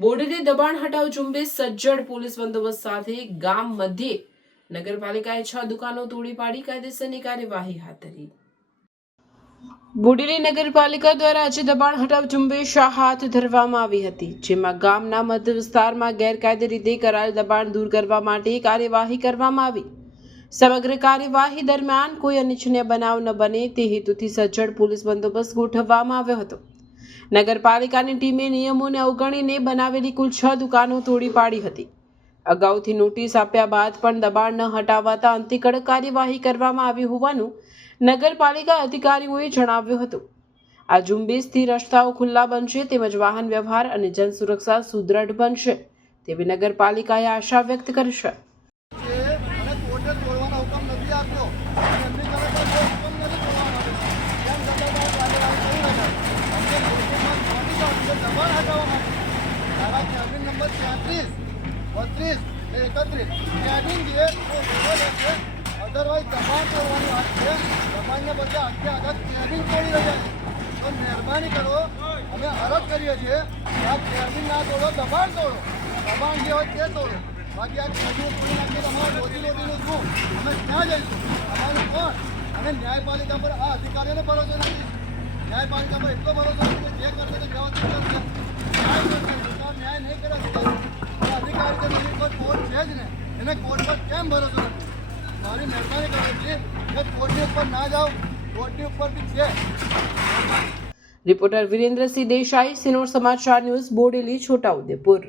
બોડેલી દબાણ હટાવ ઝુંબેશ સજ્જડ પોલીસ બંદોબસ્ત સાથે ગામ મધ્યે નગરપાલિકાએ છ દુકાનો તોડી પાડી કાયદેસરની કાર્યવાહી હાથ ધરી. બોડેલી નગરપાલિકા દ્વારા આજે દબાણ હટાવ ઝુંબેશ હાથ ધરવામાં આવી હતી, જેમાં ગામના મધ્ય વિસ્તારમાં ગેરકાયદે રીતે કરાયેલ દબાણ દૂર કરવા માટે કાર્યવાહી કરવામાં આવી. સમગ્ર કાર્યવાહી દરમિયાન કોઈ અનિચ્છનીય બનાવ ન બને તે હેતુથી સજ્જડ પોલીસ બંદોબસ્ત ગોઠવવામાં આવ્યો હતો. નગરપાલિકાની ટીમે નિયમોને અવગણીને બનાવેલી કુલ છ દુકાનો તોડી પાડી હતી. અગાઉથી નોટિસ આપ્યા બાદ પણ દબાણ ન હટાવાતા અંતે કડક કાર્યવાહી કરવામાં આવી હોવાનું નગરપાલિકા અધિકારીઓએ જણાવ્યું હતું. આ ઝુંબેશથી રસ્તાઓ ખુલ્લા બનશે તેમજ વાહન વ્યવહાર અને જન સુરક્ષા સુદૃઢ બનશે તેવી નગરપાલિકાએ આશા વ્યક્ત કરી છે છે અને કોર્ટે તોડવાનો હુકમ નથી આપ્યો અને એમની સામે પણ કોઈ હુકમ નથી તોડવાનો આવ્યો તેમ છતાં પણ કાર્યવાહી કરી રહ્યા અમને કોર્ટમાં નોટિસ આપી છે દબાણ હટાવવા માટે ધારા ત્યાંત્રીસ બત્રીસ, એકત્રીસ. કેબિન જે લેશે અધરવાઇઝ દબાણ કરવાની વાત છે. દબાણને બદલે આખે આખા ટ્રેનિંગ તોડી રહ્યા છે. તો મહેરબાની કરો, અમે અરજ કરીએ છીએ કે આ ટ્રેનિંગ ના તોડો, દબાણ તોડો. દબાણ જે હોય તે તોડો. બાકી આ કેબિન તોડી નાખીએ તમારે રોજી રોજીનું શું અમે ક્યાં જઈશું. અમારું કોણ? અમે ન્યાયપાલિકા પર આ અધિકારીઓને ભરોસો નથી. ન્યાયપાલિકા પર એટલો ભરોસો નથી કે જે કરશે તે વ્યવસ્થિત ન્યાય કરશે સરકાર ન્યાય નહીં કરે તો આ નથી કોઈ કોર્ટ છે જ ને એને કોર્ટ પર કેમ ભરોસો નથી? મારી મહેરબાની કરો છે કે કોર્ટની ઉપર ના જાઓ કોર્ટની ઉપર બી છે. રિપોર્ટર વિરેન્દ્રસિંહ દેસાઈ, સિનોર સમાચાર ન્યૂઝ, બોડેલી, છોટાઉદેપુર.